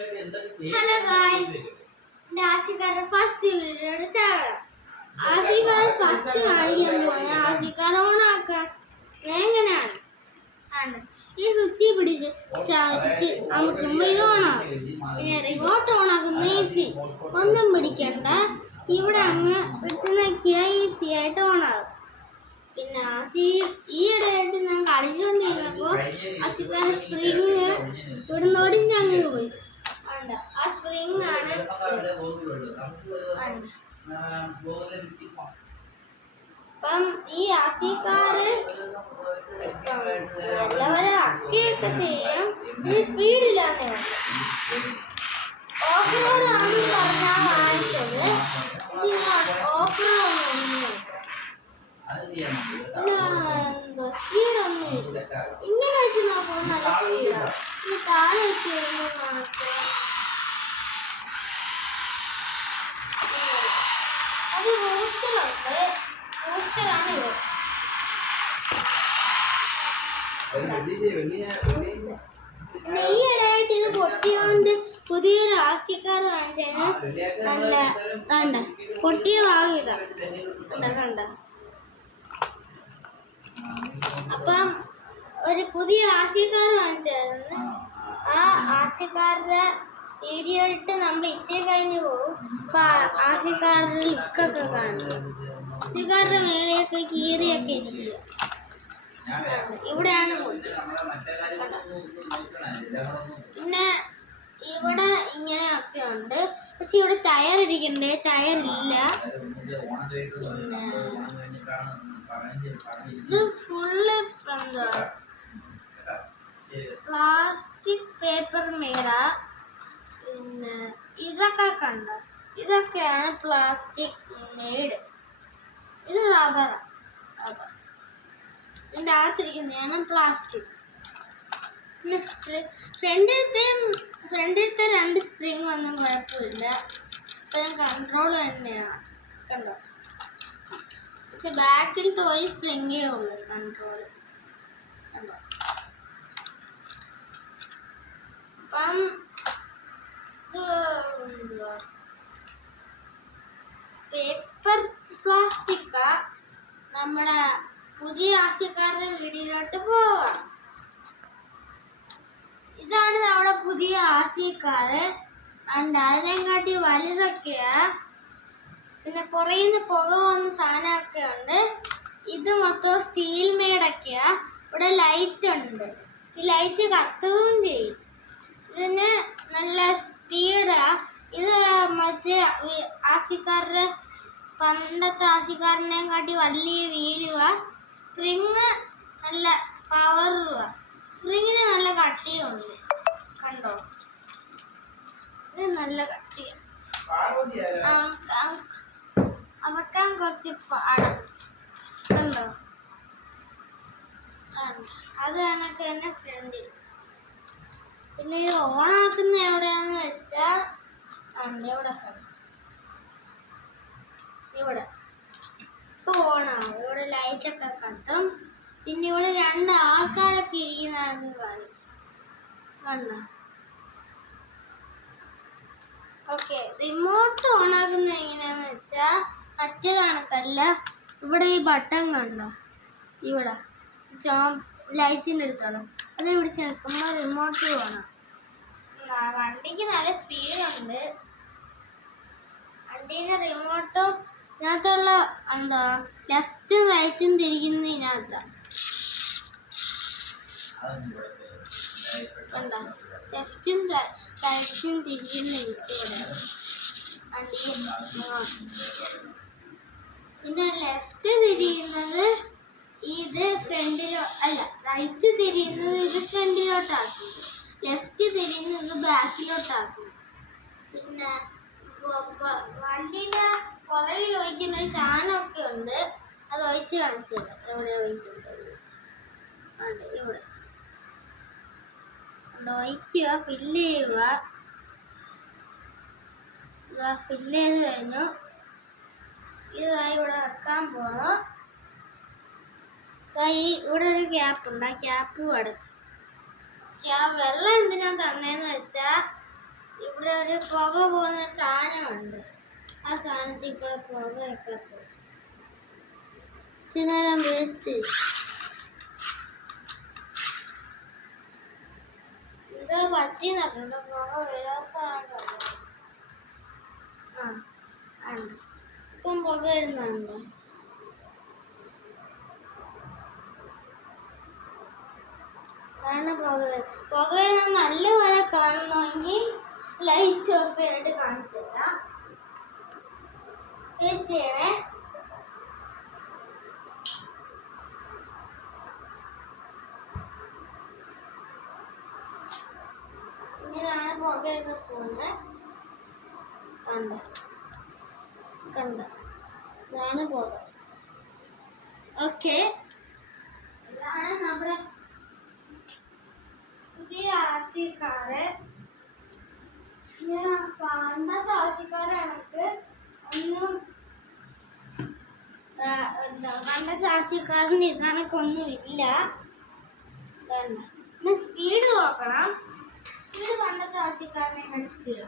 Hello guys, ആസിക്കാരുടെ first വീഡിയോയുടെ സ്വാഗതം. ആസിക്കാർ first കാണിക്കാൻ പോയ ആസിക്കാർ ഓണാക്കാൻ എങ്ങനെയാണ് ഈ സ്വിച്ച് പിടിച്ച് അമുക്കുമ്പോൾ ഇത് ഓണാകും. പിന്നെ റിമോട്ട് ഓണാക്കുന്ന ഈസി, ഒന്നും പിടിക്കണ്ട. ഇവിടെ അങ്ങ് പിടിച്ച് നോക്കിയാൽ ഈസി ആയിട്ട് ഓണാകും. പിന്നെ ഈയിടെയായിട്ട് ഞാൻ കളിച്ചുകൊണ്ടിരുന്നപ്പോൾ ആസിക്കാരുടെ സ്പ്രിങ് ഇവിടുന്ന് ഒടിഞ്ഞങ്ങ് പോയി. ആ സ്പ്രിങ് ആണ്. അപ്പം ഈ ആസിക്കാര് നല്ലവരെ അക്കയൊക്കെ ചെയ്യും. ഈ സ്പീഡിലാണ് ഓഫ് റോഡ് ആണെന്ന് പറഞ്ഞാൽ വാങ്ങിച്ചത്. ഓഫ് റോഡ് എന്തോ സ്പീഡൊന്നും ഇല്ല. ഇങ്ങനെ വെച്ച് നോക്കുമ്പോൾ നല്ല സ്പീഡാണ്. ഇനി താഴെ വെച്ച് വരുമ്പോൾ കാണട്ടെ. അത് ബൂസ്റ്ററുണ്ട്. ബൂസ്റ്ററാണ് ഇത്. പിന്നെ ഈ ഇടയായിട്ട് ഇത് പൊട്ടിയോണ്ട് പുതിയൊരു ആസിക്കാർ വാങ്ങിച്ചതിന് നല്ല കണ്ട പൊട്ടിയ വാങ്ങിയതാ കണ്ട. അപ്പം ഒരു പുതിയ ആസിക്കാർ വാങ്ങിച്ചായിരുന്നു. ആ ആസിക്കാരുടെ വീഡിയോ ഇട്ട് നമ്മൾ ഇച്ചിരി കഴിഞ്ഞ് പോകും. അപ്പൊ ആസിക്കാരുടെ ലുക്കൊക്കെ കാണും. ആസിക്കാരുടെ മേളയൊക്കെ കീറിയൊക്കെ ഇരിക്കുക. ഇവിടെയാണ് പിന്നെ ഇവിടെ ഇങ്ങനെയൊക്കെ ഉണ്ട്. പക്ഷെ ഇവിടെ ടയർ ഇരിക്കണ്ടേ, ടയറില്ല. ഇത് ഫുള്ള് എന്താ പ്ലാസ്റ്റിക് പേപ്പർ മേട. പിന്നെ ഇതൊക്കെ കണ്ട, ഇതൊക്കെയാണ് പ്ലാസ്റ്റിക് മേഡ്. ഇത് റബ്ബർ. ഇതിൻ്റെ അകത്തിരിക്കുന്നതാണ് പ്ലാസ്റ്റിക്. പിന്നെ ഫ്രണ്ടിലത്തെ രണ്ട് സ്പ്രിങ് ഒന്നും കുഴപ്പമില്ല. ഇപ്പം കൺട്രോൾ തന്നെയാണ് കണ്ടോ. പക്ഷെ ബാക്കിലത്തെ ഒരു സ്പ്രിങ്ങേ ഉള്ളൂ കൺട്രോൾ കണ്ടോ. അപ്പം പേപ്പർ പ്ലാസ്റ്റിക്കാ. നമ്മുടെ പുതിയ ആസിക്കാരുടെ വീഡിയോയിലോട്ട് പോവാം. ഇതാണ് നമ്മുടെ പുതിയ ആസിക്കാര്. അതിനെക്കാട്ടി വലുതൊക്കെയാ. പിന്നെ പുറയുന്ന പുക വന്ന സാധനമൊക്കെ ഉണ്ട്. ഇത് മൊത്തം സ്റ്റീൽ മേടൊക്കെയാ. ഇവിടെ ലൈറ്റ് ഉണ്ട്. ഈ ലൈറ്റ് കത്തുകയും ചെയ്യും. ഇതിന് നല്ല സ്പീഡാ. ഇത് മറ്റേ ആസിക്കാരുടെ പണ്ടത്തെ ആസിക്കാരനെയും കാട്ടി വലിയ വീലുക. സ്പ്രിങ് നല്ല പവറുക. സ്പ്രിങ്ങിന് നല്ല കട്ടിയുണ്ട് കണ്ടോ. ഇത് നല്ല കട്ടിയാണ്. അമക്കാൻ കുറച്ച് പാടാം കണ്ടോ. അത് കണക്ക് തന്നെ ഫ്രണ്ടിൽ. പിന്നെ ഇത് ഓണാക്കുന്ന എവിടെയാന്ന് വെച്ചാൽ ഇവിടെ ഇവിടെ ഇപ്പോൾ ഓണാവും. ഇവിടെ ലൈറ്റൊക്കെ കത്തും. പിന്നെ ഇവിടെ രണ്ട് ആൾക്കാരൊക്കെ ഇരിക്കുന്നതാണെന്ന് കാണിച്ചു കണ്ടോ. ഓക്കെ, റിമോട്ട് ഓണാക്കുന്നത് എങ്ങനെയാന്ന് വെച്ചാൽ മറ്റേ കണക്കല്ല. ഇവിടെ ഈ ബട്ടൺ കണ്ടോ, ഇവിടെ ലൈറ്റിൻ്റെ അടുത്താണ്. അത് പിടിച്ച് നിൽക്കുമ്പോൾ റിമോട്ട് വേണം. വണ്ടിക്ക് നല്ല സ്പീഡുണ്ട്. വണ്ടീൻ്റെ റിമോട്ടും ഇതിനകത്തുള്ള എന്താ ലെഫ്റ്റും റൈറ്റും തിരിക്കുന്നതിനകത്താണ് കണ്ടോ. ലെഫ്റ്റും റൈറ്റും തിരിക്കുന്ന പിന്നെ ലെഫ്റ്റ് തിരിയുന്നത് ഇത് ഫ്രണ്ടിലോ അല്ല, റൈറ്റ് തിരിയുന്നത് ഇത് ഫ്രണ്ടിലോട്ടാക്കും. ലെഫ്റ്റ് തിരിയുന്നത് ബാക്കിലോട്ടാക്കും. പിന്നെ വണ്ടിയുടെ പുറകിൽ ഒഴിക്കുന്ന ഒരു സാധനമൊക്കെ ഉണ്ട്. അത് ഒഴിച്ച് കാണിച്ചു തരാം. എവിടെ ഒഴിക്കുന്നത് ഇവിടെ ഒഴിക്കുക, ഫില്ല് ചെയ്യുക. ഫില്ല് ചെയ്ത് കഴിഞ്ഞു. ഇതായി ഇവിടെ വെക്കാൻ പോകുന്നു. ഇവിടെ ഒരു ക്യാപ്പുണ്ട്. ആ ക്യാപ്പും അടച്ചു. വെള്ളം എന്തിനാ തന്നേന്ന് വെച്ചാൽ ഇവിടെ ഒരു പുക പോകുന്ന സാധനമുണ്ട്. ആ സാധനത്തിൽ കൂടെ പുകയൊക്കെ പോകും. ഇച്ചിരി നേരം വെച്ച് എന്തോ പറ്റി നട്ടുണ്ട്. പുക വരാത്തതാണോ? ആ ആണ്. ഇപ്പം പുക വരുന്നുണ്ടോ? ആണ് പുക നല്ലപോലെ കാണണമെങ്കിൽ ലൈറ്റ് ഓഫ് ചെയ്തിട്ട് കാണിച്ചു തരാം. ചെയ്യണേ. ഇങ്ങനെയാണ് പുകയൊക്കെ പോകുന്നത്. കണ്ട ഇതാണ് പുക. ഓക്കെ, ഇതാണ് നമ്മുടെ പുതിയ ആർസിക്കാര്. പണ്ടത്തെ ആർസിക്കാരാണെങ്കിൽ ഒന്നും പണ്ടത്തെ ആർസിക്കാരന് ഇതാണൊക്കൊന്നുമില്ല. പിന്നെ സ്പീഡ് നോക്കണം. ഇത് പണ്ടത്തെ ആർസിക്കാരനെ സ്പീഡ്